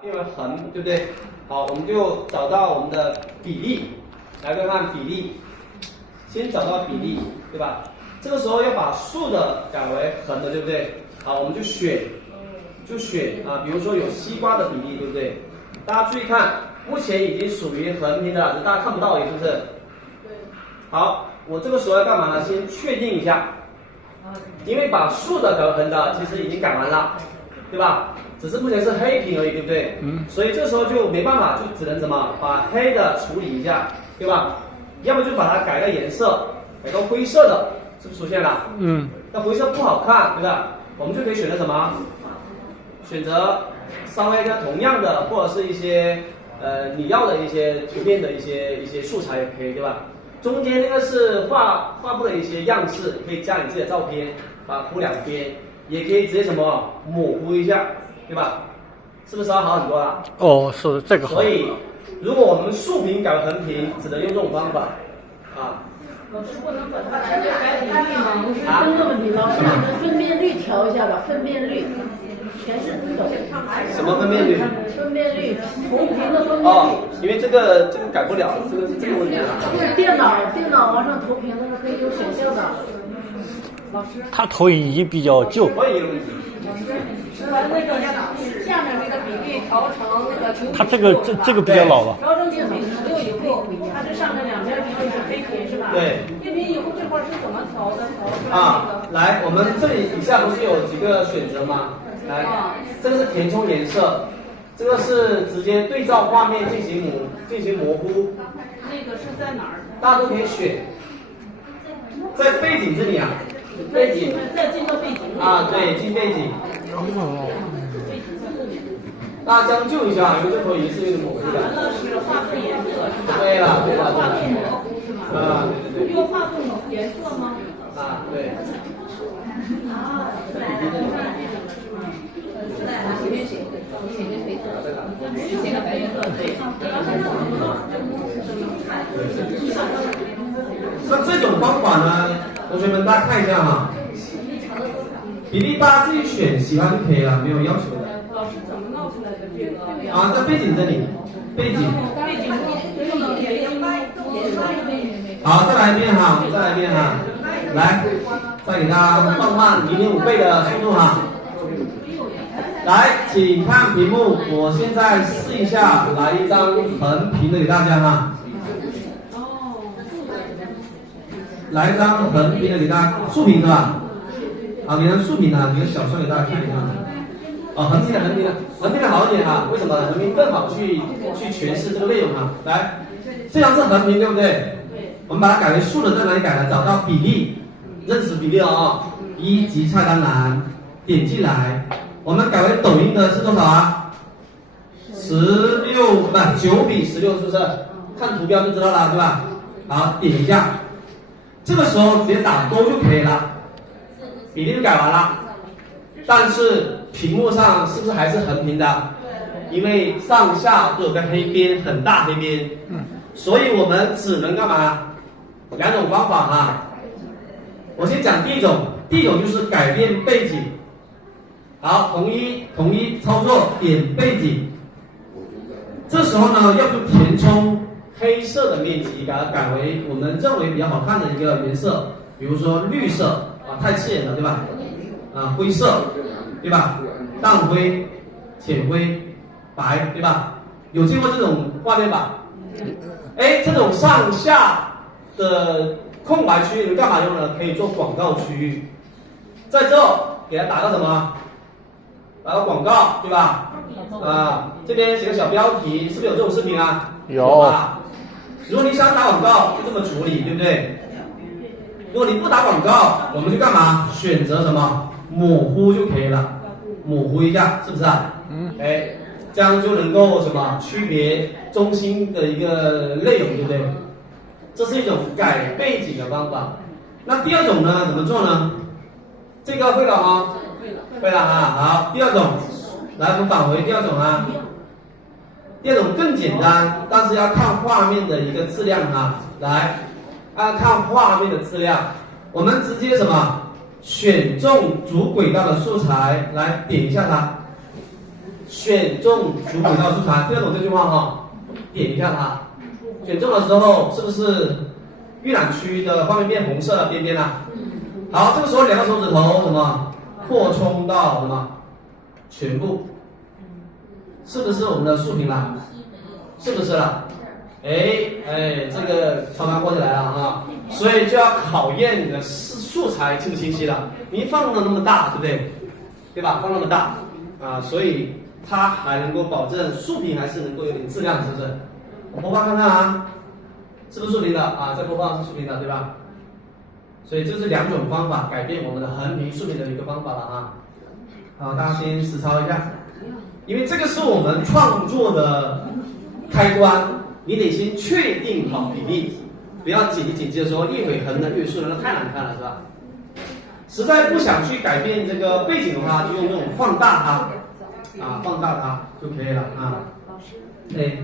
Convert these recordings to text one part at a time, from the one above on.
变为横，对不对？好，我们就找到我们的比例，来看看比例。先找到比例，对吧？这个时候要把竖的改为横的，对不对？好，我们就选啊，比如说有西瓜的比例，对不对？大家注意看，目前已经属于横平的了，大家看不到，是不是？对。好，我这个时候要干嘛呢？先确定一下，因为把竖的改为横的其实已经改完了，对吧？只是目前是黑屏而已，对不对？所以这时候就没办法，就只能怎么把黑的处理一下，对吧？要么就把它改个颜色，改个灰色的，是不是出现了？那灰色不好看，对吧？我们就可以选择什么？选择稍微跟同样的，或者是一些你要的一些图片的一些素材也可以，对吧？中间那个是画布的一些样式，可以加你自己的照片，把它铺两边，也可以直接什么模糊一下，对吧？是不是要好很多了？哦，是这个好。所以，如果我们竖屏改为横屏，只能用这种方法啊。老师不能把它直接改比例吗？不是问个问题，老师你的分辨率调一下吧，分辨率全是都。什么分辨率？分辨率，同屏的分辨率。哦，因为这个改不了，这个是这个问题啊。就是电脑往上投屏的时候可以有选项的。老师。它投影仪比较旧。我也有问题。把那个下面那个比例调成那个球。它这个比较老了。调成电比16以后，它这上面两边必须是黑屏是吧？对。黑屏以后这块是怎么调的？来，我们这里底下不是有几个选择吗？来，这个是填充颜色，这个是直接对照画面进行模糊。那个是在哪儿？大家都可以选，在背景这里啊，背景。再进到背景。啊，对，进背景。大家将就一下，因为这投影是有点模糊的。完了是画布颜色是吧？对了，对了，画布模糊是吗？啊，对。用画布颜色吗？啊，对。啊，对。前面写黑色，写个白颜色，对。那这种方法呢，同学们大家看一下哈，比例大家自己选，喜欢就可以了，没有要求的。老师怎么闹出来的这个？啊，在背景这里，背景。好，再来一遍哈，再来一遍哈，来，再给它放慢0.5倍的速度哈。来，请看屏幕，我现在试一下，来一张横屏的给大家哈。来一张横屏的给大家，竖屏是吧？啊，给张竖屏的，给个小算给大家看一看。哦，横屏的好一点哈，为什么？横屏更好去诠释这个内容哈。来，这张是横屏对不对？我们把它改为竖的，在哪里改呢？找到比例，认识比例了啊。一级菜单栏，点进来，我们改为抖音的是多少啊？9:16是不是？看图标就知道了，对吧？好，点一下，这个时候直接打勾就可以了，比例就改完了。但是屏幕上是不是还是横屏的？因为上下都有个黑边，很大黑边。所以我们只能干嘛？两种方法哈。我先讲第一种就是改变背景。好，统一操作，点背景。这时候呢，要不填充黑色的面积，把它改为我们认为比较好看的一个颜色，比如说绿色啊，太刺眼了，对吧？啊，灰色，对吧？淡灰、浅灰、白，对吧？有见过这种画面吧？哎，这种上下的空白区域能干嘛用呢？可以做广告区域，在这给它打个什么？打个广告，对吧？啊，这边写个小标题，是不是有这种视频啊？有啊。如果你想打广告，就这么处理，对不对？如果你不打广告，我们就干嘛？选择什么？模糊就可以了，模糊一下，是不是啊？哎，这样就能够什么区别中心的一个内容，对不对？这是一种改背景的方法。那第二种呢，怎么做呢？这个会了吗？会了啊。好，第二种，来，我们返回第二种啊。第二种更简单，但是要看画面的一个质量啊。来，看画面的质量，我们直接什么？选中主轨道的素材，来点一下它，选中主轨道素材，听得懂这句话哈？点一下它。选中的时候是不是预览区的画面变红色边边啊？好，这个时候2个手指头什么扩充到什么全部，是不是我们的竖屏了？是不是了？这个超纲过起来了啊！所以就要考验你的素材清不清晰了。你放的那么大，对不对？对吧？放那么大啊，所以它还能够保证竖屏还是能够有点质量，是不是？我播放看看啊，是不是竖屏的啊？再播放是竖屏的，对吧？所以这是2种方法改变我们的横屏竖屏的一个方法了啊。好，大家先实操一下，因为这个是我们创作的开端，你得先确定好比例，不要剪辑的时候一会横的一会竖的，那太难看了，是吧？实在不想去改变这个背景的话，就用这种放大它啊，放大它就可以了啊。老师，对。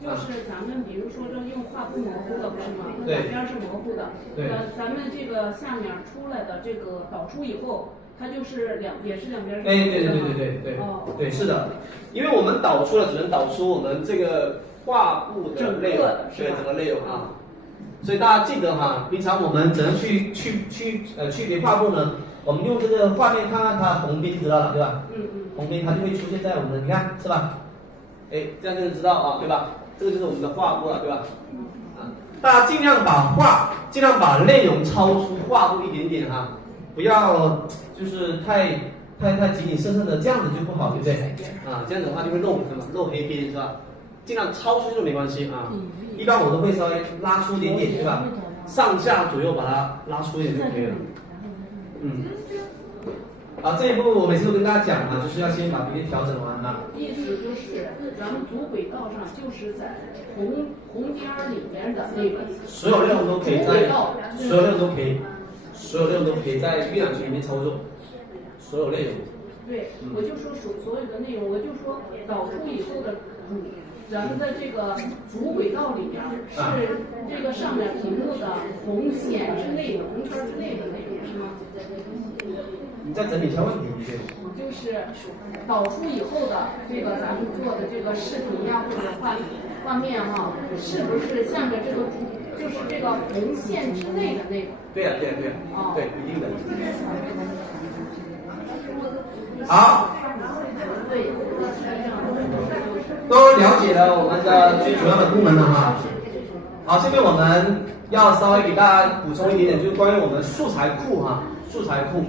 就是咱们比如说这用画布模糊的不是吗？对。两边是模糊的。对。咱们这个下面出来的这个导出以后，它就是也是两边。对。哦。对，是的，因为我们导出了，只能导出我们这个画布的内容，对整个内容啊。所以大家记得哈，平常我们怎样去区别画布呢？我们用这个画面看看它红边就知道了，对吧？红边它就会出现在我们的，你看是吧？这样就能知道啊，对吧？这个就是我们的画布了，对吧？啊，大家尽量把内容超出画布一点点哈，不要就是太紧紧慎慎的，这样子就不好，对不对？啊，这样子的话就会漏什么漏黑边是吧？尽量超出就没关系啊。一般我都会稍微拉出一点点，对吧？上下左右把它拉出一点就可以了。好，这一步我每次都跟大家讲啊，就是要先把比例调整完啊。意思就是咱们主轨道上就是在红边里面的那个，所有内容都可以在，所有内容都可以在预览区里面操作，所有内容。对，我就说所有的内容，我就说导出以后的咱们的这个主轨道里面是这个上面屏幕的红线之内的红圈之内的内容是吗？你再整理一下问题，就是导出以后的这个咱们做的这个视频呀或者画面哈，是不是向着这个就是这个红线之内的内容？对呀，对，一定的。好，都了解了我们的最主要的功能了哈。好，这边我们要稍微给大家补充一点点，就是关于我们素材库哈，素材库。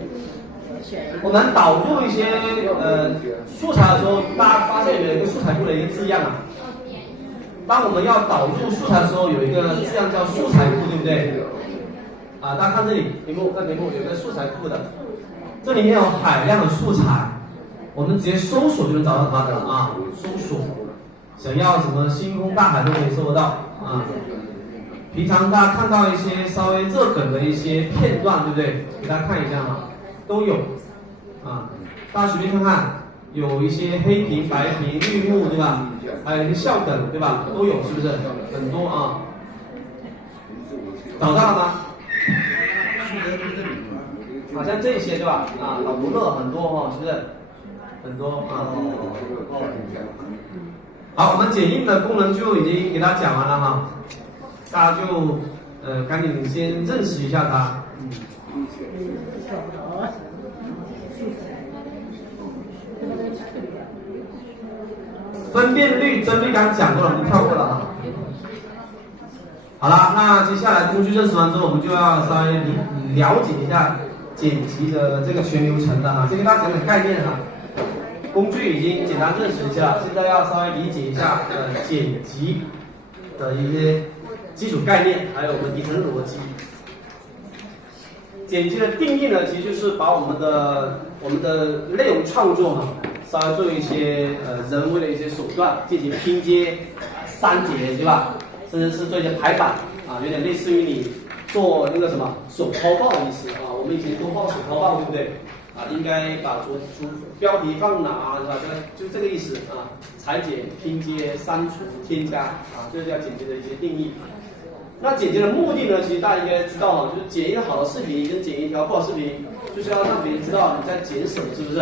我们导入一些素材的时候，大家发现有一个素材库的一个字样啊。当我们要导入素材的时候，有一个字样叫素材库，对不对？啊，大家看这里屏幕，有一个素材库的，这里面有海量的素材，我们直接搜索就能找到它的了啊。搜索，想要什么星空大海都可以搜得到啊。平常大家看到一些稍微热梗的一些片段，对不对？给大家看一下啊。都有啊，大家随便看看，有一些黑屏、白屏、绿幕，对吧？还有一些笑梗，对吧？都有，是不是？很多啊，找到了吗？好像这些对吧？啊，老不乐很多哈，是不是？很多啊。好，我们剪映的功能就已经给大家讲完了哈，大家就赶紧先认识一下它。分辨率、帧率刚刚讲过了，我们跳过了啊。好了，那接下来工具认识完之后，我们就要稍微了解一下剪辑的这个全流程的哈。先给大家讲讲概念哈。工具已经简单认识一下，现在要稍微理解一下剪辑的一些基础概念，还有我们底层逻辑。剪辑的定义呢，其实就是把我们的内容创作哈，稍微做一些人为的一些手段进行拼接、删节，对吧？甚至是做一些排版啊，有点类似于你做那个什么手抄报的意思啊。我们以前都报手抄报，对不对？啊，应该把标题放哪是吧？就是这个意思啊。裁剪、拼接、删除、添加啊，这是叫剪辑的一些定义。那剪辑的目的呢，其实大家应该知道哈，就是剪一个好的视频跟剪一条不好视频，就是要让别人知道你在剪什么，是不是？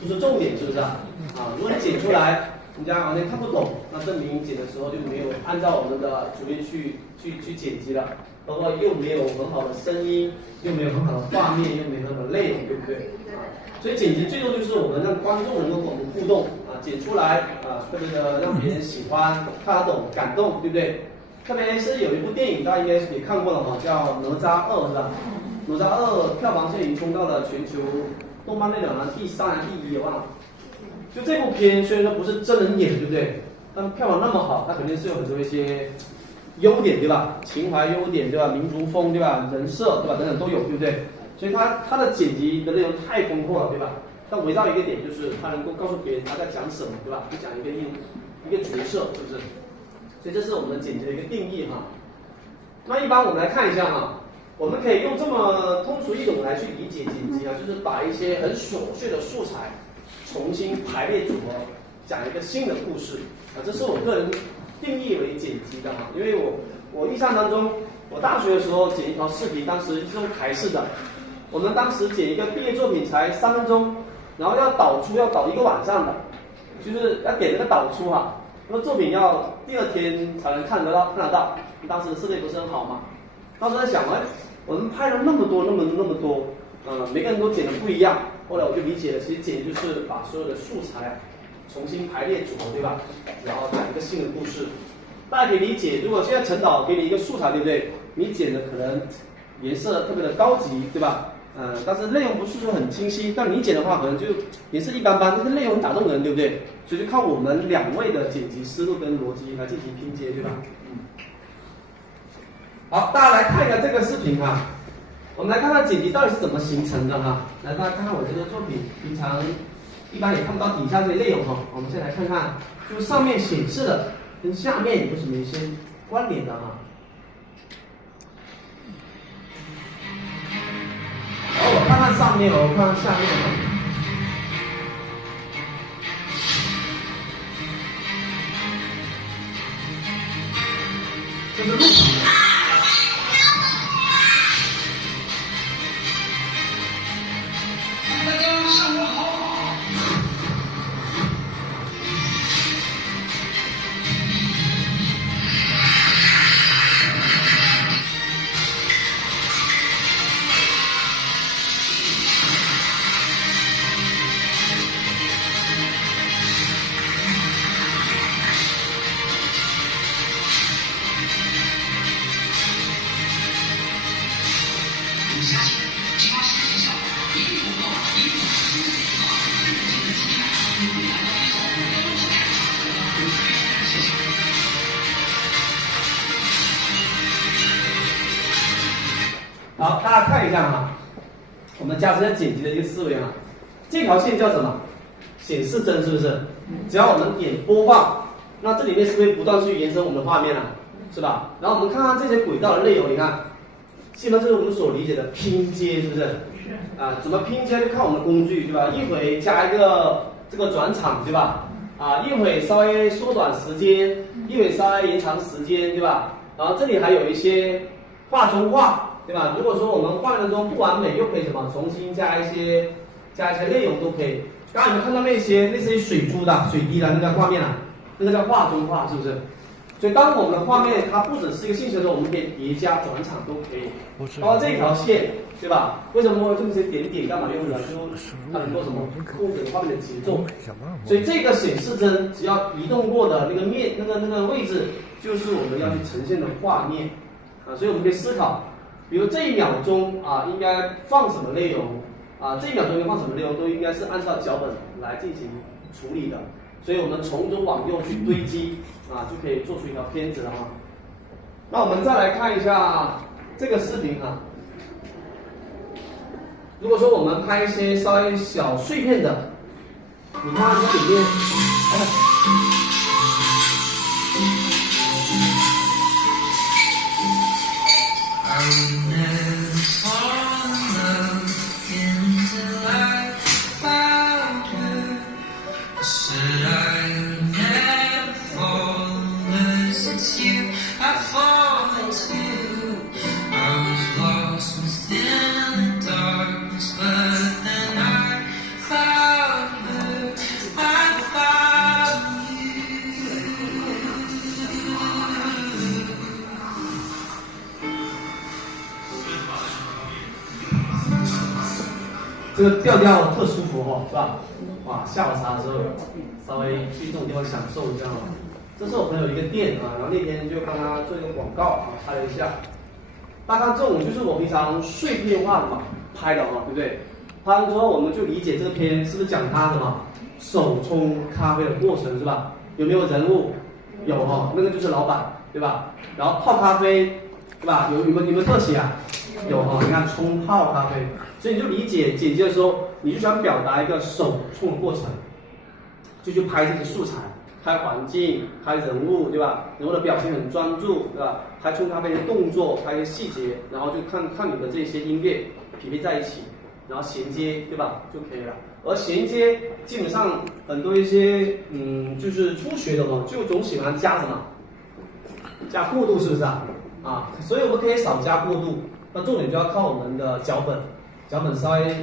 就是重点，是不是啊？啊。如果你剪出来，人家完全看不懂，那证明剪的时候就没有按照我们的主页去剪辑了，包括又没有很好的声音，又没有很好的画面，又没有很好的内容，对不对？所以剪辑最多就是我们让观众能够跟我们互动啊，剪出来啊，特别的让别人喜欢、看得懂、感动，对不对？特别是有一部电影，大家应该也看过了哈，叫《哪吒2》是吧？《哪吒2》票房现在已经冲到了全球动漫类的第3还是第1，我忘了。就这部片虽然说不是真人演，对不对？但票房那么好，它肯定是有很多一些优点，对吧？情怀优点，对吧？民族风，对吧？人设，对吧？等等都有，对不对？所以它的剪辑的内容太丰富了，对吧？但围绕一个点，就是它能够告诉别人他在讲什么，对吧？就讲一个角色，是不是？所以这是我们的剪辑的一个定义哈。那一般我们来看一下哈，我们可以用这么通俗易懂来去理解剪辑啊，就是把一些很琐碎的素材重新排列组合，讲一个新的故事啊，这是我个人定义为剪辑的哈。因为我印象当中，我大学的时候剪一条视频，当时是用台式的，我们当时剪一个毕业作品才3分钟，然后要导出要导1个晚上的，就是要点那个导出哈。那作品要第2天才能看得到，当时的设备不是很好嘛。当时在想，我们拍了那么多，每个人都剪得不一样。后来我就理解了，其实剪就是把所有的素材重新排列组合，对吧？然后讲一个新的故事。大家可以理解，如果现在陈导给你一个素材，对不对？你剪的可能颜色特别的高级，对吧？但是内容不是说很清晰，但你剪的话可能就颜色一般般，但是内容很打动人，对不对？所以就靠我们2位的剪辑思路跟逻辑来进行拼接，对吧？好，大家来看一下这个视频哈，我们来看看剪辑到底是怎么形成的哈。来，大家看看我这个作品，平常一般也看不到底下这些内容哈。我们先来看看，就是上面显示的跟下面有什么一些关联的哈。我看看上面，我看看下面。这是入场。大家上午好。好，大家看一下哈，我们加深剪辑的一个思维哈。这条线叫什么？显示帧，是不是？只要我们点播放，那这里面是不是不断去延伸我们的画面啊？是吧？然后我们看看这些轨道的内容，你看，基本上就是我们所理解的拼接，是不是？是。啊，怎么拼接就看我们的工具，对吧？一会加一个这个转场，对吧？啊，一会稍微缩短时间，一会稍微延长时间，对吧？然后这里还有一些画中画。对吧？如果说我们画面中不完美，又可以什么重新加一些内容都可以。刚刚你们看到那些类似于水珠的、水滴的那个画面啊，那个叫画中画，是不是？所以当我们的画面它不只是一个信息的时候，我们可以叠加转场都可以。包括这条线，对吧？为什么这么些点点干嘛用呢？就它能够什么控制画面的节奏。所以这个显示帧只要移动过的那个面那个位置，就是我们要去呈现的画面啊。所以我们可以思考。比如这1秒钟啊，应该放什么内容啊？这1秒钟应该放什么内容，都应该是按照脚本来进行处理的。所以我们从中往右去堆积啊，就可以做出一条片子了哈。那我们再来看一下这个视频啊。如果说我们拍一些稍微小碎片的，你看这里面，这个调调特舒服哦，是吧？哇，下午茶的时候稍微去这种地方享受一下哦。这是我朋友一个店啊，然后那天就帮他做一个广告啊，拍了一下。大概这种就是我平常碎片化的嘛拍的哦，对不对？拍完之后我们就理解这个片是不是讲他的嘛手冲咖啡的过程是吧？有没有人物？有哦，那个就是老板对吧？然后泡咖啡对吧？有没有特写啊？有哦，你看冲泡咖啡，所以你就理解剪辑的时候，你就想表达一个手冲的过程，就去拍这些素材。拍环境，拍人物，对吧？人物的表情很专注，对吧？拍冲咖啡的动作，拍一些细节，然后就看你的这些音乐匹配在一起，然后衔接，对吧？就可以了。而衔接基本上很多一些就是初学的嘛，就总喜欢加什么？加过渡，是不是啊？啊，所以我们可以少加过渡，那重点就要靠我们的脚本稍微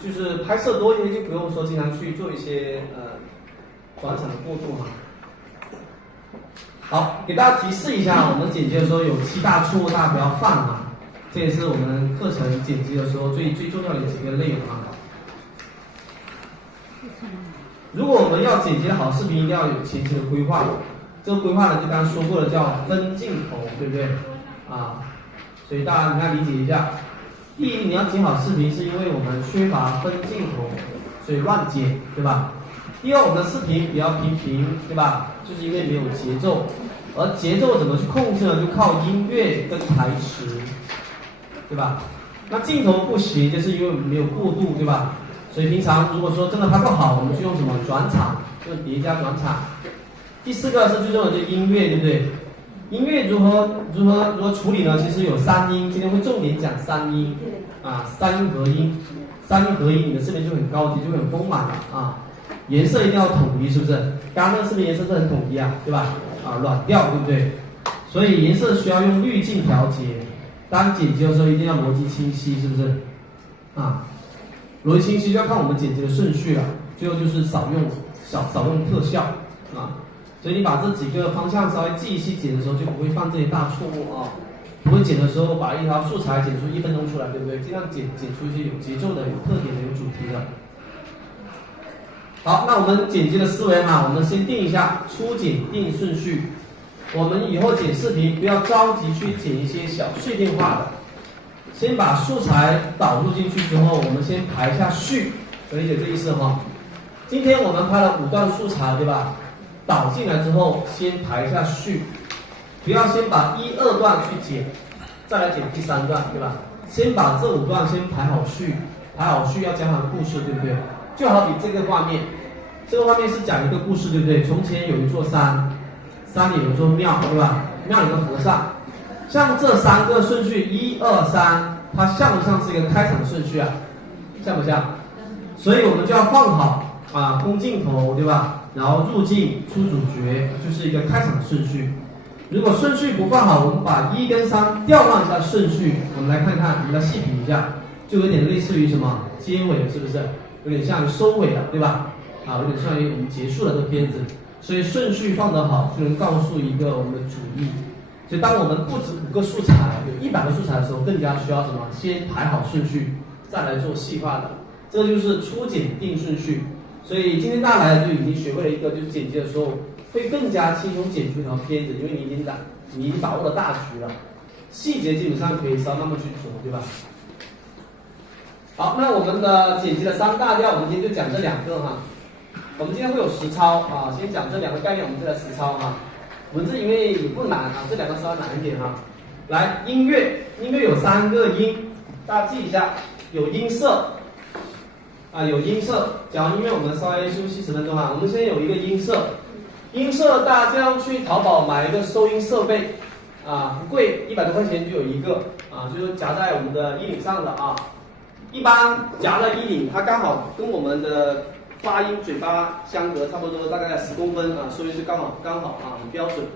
就是拍摄多一点，就不用说经常去做一些转场的过渡哈。好，给大家提示一下，我们剪辑的时候有7大错误，大家不要犯啊。这也是我们课程剪辑的时候最重要的几个内容啊。如果我们要剪辑好视频，一定要有前期的规划。这个规划呢，就刚刚说过了，叫分镜头，对不对？啊，所以大家应该理解一下。第一，你要剪好视频，是因为我们缺乏分镜头，所以乱剪，对吧？第二，我们的视频比较平，对吧？就是因为没有节奏，而节奏怎么去控制呢？就靠音乐跟台词，对吧？那镜头不行，就是因为没有过渡，对吧？所以平常如果说真的拍不好，我们就用什么转场，用叠加转场。第4个是最重要的，就是音乐，对不对？音乐如何处理呢？其实有3音，今天会重点讲3音啊，3音合音，3音合音，你的视频就很高级，就很丰满了啊。颜色一定要统一，是不是？刚刚那个视频颜色是很统一啊，对吧？啊，软调，对不对？所以颜色需要用滤镜调节。当剪辑的时候一定要逻辑清晰，是不是？啊，逻辑清晰就要看我们剪辑的顺序了。最后就是少用特效啊。所以你把这几个方向稍微记一记，剪的时候就不会犯这些大错误啊。不会剪的时候把一条素材剪出1分钟出来，对不对？尽量剪出一些有节奏的、有特点的、有主题的。好，那我们剪辑的思维哈，我们先定一下初剪定顺序。我们以后剪视频不要着急去剪一些小碎片化的，先把素材导入进去之后，我们先排一下序，能理解这意思哈？今天我们拍了5段素材，对吧？导进来之后，先排一下序，不要先把1、2段去剪，再来剪第3段，对吧？先把这5段先排好序要讲好故事，对不对？就好比这个画面是讲一个故事，对不对？从前有一座山，山里有一座庙，对吧？庙里有个和尚。像这3个顺序1、2、3，它像不像是一个开场顺序啊？像不像？所以我们就要放好啊，空镜头，对吧？然后入镜出主角，就是一个开场顺序。如果顺序不放好，我们把1跟3调换一下顺序，我们来看看，我们来细品一下，就有点类似于什么结尾，是不是？有点像收尾了，对吧？啊，有点像于我们结束了这个片子，所以顺序放得好，就能告诉一个我们的主意。所以当我们不止5个素材，有100个素材的时候，更加需要什么？先排好顺序，再来做细化的。这就是初剪定顺序。所以今天大家来就已经学会了一个，就是剪辑的时候会更加轻松剪出一条片子，因为你已经把握了大局了，细节基本上可以稍慢慢去做，对吧？好，那我们的剪辑的3大调，我们今天就讲这2个哈。我们今天会有实操啊，先讲这2个概念，我们再来实操哈。文字因为也不难啊，这2个稍微难一点哈。来，音乐有3个音，大家记一下，有音色啊，有音色。讲完音乐，我们稍微休息10分钟啊。我们先有一个音色，音色大家这样去淘宝买一个收音设备啊，不贵，100多块钱就有一个啊，就是夹在我们的衣领上的啊。一般夹了衣领，它刚好跟我们的发音嘴巴相隔差不多，大概10公分啊，所以就刚好啊，很标准。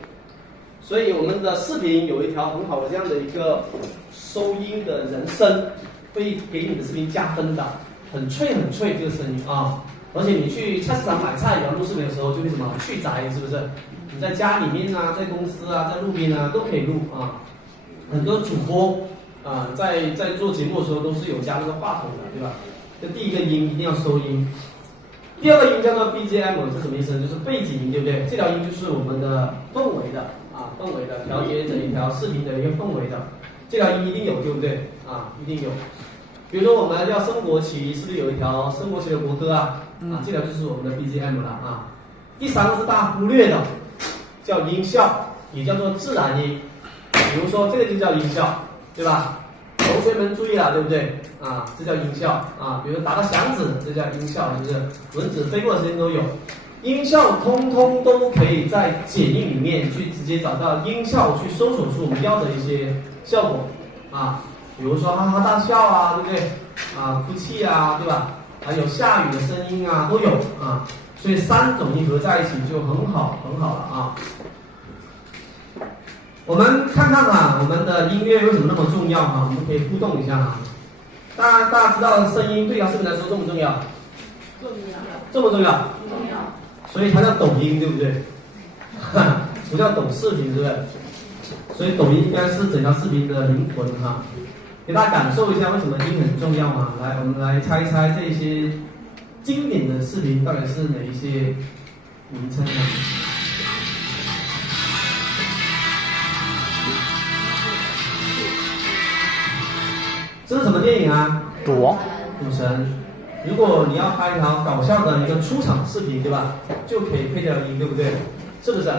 所以我们的视频有一条很好的这样的一个收音的人声，会给你的视频加分的，很脆这个声音啊。而且你去菜市场买菜，然后录视频的时候就会什么去宅，是不是？你在家里面啊，在公司啊，在路边啊都可以录啊。很多主播啊，在做节目的时候都是有加这个话筒的，对吧？这第一个音一定要收音。第二个音叫做 BGM， 是什么意思呢？就是背景音，对不对？这条音就是我们的氛围的氛围的调节整一条视频的一个氛围的，这条音一定有，对不对？一定有。比如说我们要升国旗，是不是有一条升国旗的国歌这条就是我们的 BGM 了第三个是大家忽略的，叫音效，也叫做自然音。比如说这个就叫音效，对吧？同学们注意了，对不对？这叫音效比如打个响指，这叫音效，是不是？蚊子飞过的时间都有。音效通通都可以在剪映里面去直接找到音效，去搜索出我们要的一些效果比如说哈哈大笑对不对？哭泣对吧？还有下雨的声音都有所以三种音合在一起就很好了我们看看我们的音乐为什么那么重要我们可以互动一下大家知道声音对一条视频来说重不重要？重不重要？重要。所以它叫抖音，对不对？不叫抖视频，对不对？所以抖音应该是整条视频的灵魂给大家感受一下为什么音很重要来，我们来猜一猜这些经典的视频到底是哪一些名称这是什么电影赌王。赌神。如果你要拍一条搞笑的一个出场视频，对吧？就可以配这条音，对不对？是不是？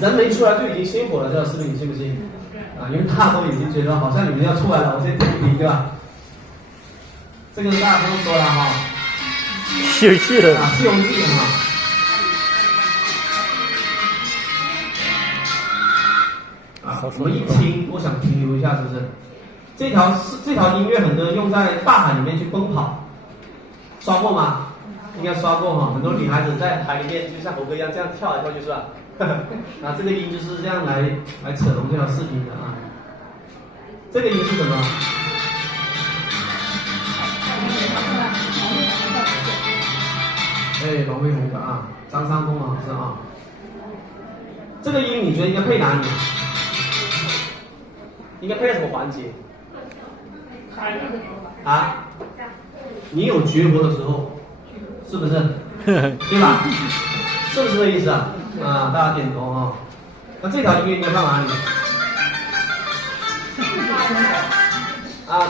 人没出来就已经先火了，这条视频你信不信？因为大家都已经觉得好像你们要出来了，我先听一听，对吧？这个大家不用说了西游记的西游记我们一听，我想停留一下，是不是？这条音乐很多人用在大海里面去奔跑，刷过吗？应该刷过很多女孩子在海里面就像猴哥一样这样跳来跳去，是吧？这个音就是这样来扯拢这条视频的这个音是什么？王力宏的张三丰老师这个音你觉得应该配哪里？应该配在什么环节？你有绝活的时候，是不是？对吧？是不是这个意思大家点头那这条音乐应该放哪里？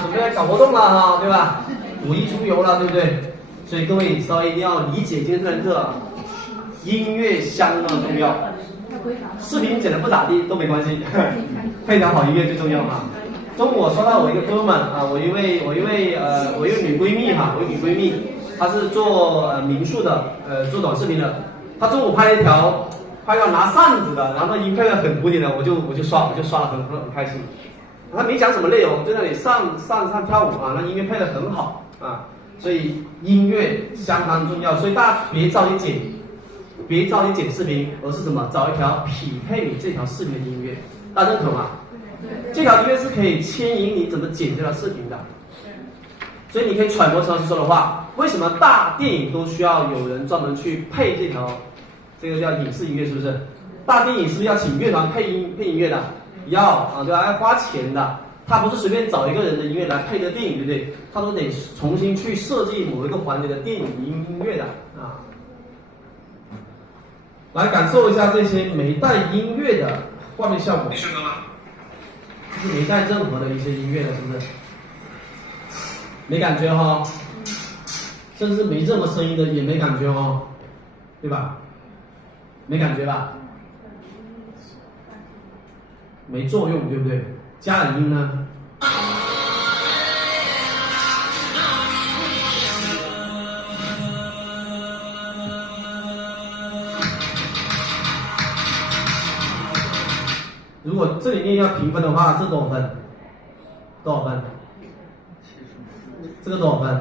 准备搞活动了对吧？5一出游了，对不对？所以各位稍微一定要理解今天这门课，音乐相当重要。视频剪得不咋地都没关系，配条好音乐最重要中午我刷到我一个哥们我一位女闺蜜我一女闺蜜，她是做民宿的做短视频的，她中午拍了一条拿扇子的，然后音配得很古典的，我就刷了很开心。她没讲什么内容，就在那里上跳舞那音乐配得很好所以音乐相当重要，所以大家别着急剪视频，而是什么？找一条匹配你这条视频的音乐，大家认可吗？这条音乐是可以牵引你怎么剪这条视频的，所以你可以揣摩陈老师说的话，为什么大电影都需要有人专门去配这个叫影视音乐，是不是？大电影是不是要请乐团配音乐的？要对吧？要花钱的，他不是随便找一个人的音乐来配个电影，对不对？他都得重新去设计某一个环节的电影音乐的来感受一下这些没带音乐的画面效果。就是没带任何的一些音乐的，是不是？没感觉甚至没任何声音的也没感觉对吧？没感觉吧？没作用，对不对？加点音呢？如果这里面要评分的话，这多少分？多少分？这个多少分？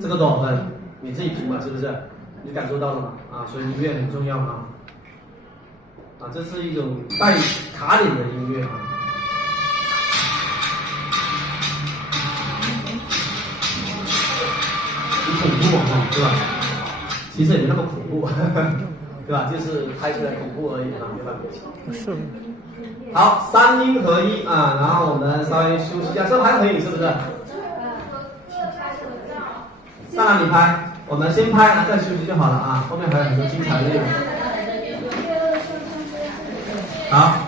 这个多少分？你自己评嘛，是不是？你感受到了吗？所以音乐很重要这是一种带卡点的音乐很恐怖对吧？其实也没那么恐怖，对吧？就是拍出来恐怖而已对吧？是。好，3音合一然后我们稍微休息一下，这还可以是不是？让你拍，我们先拍完再休息就好了啊，后面还有很多精彩的内容。好。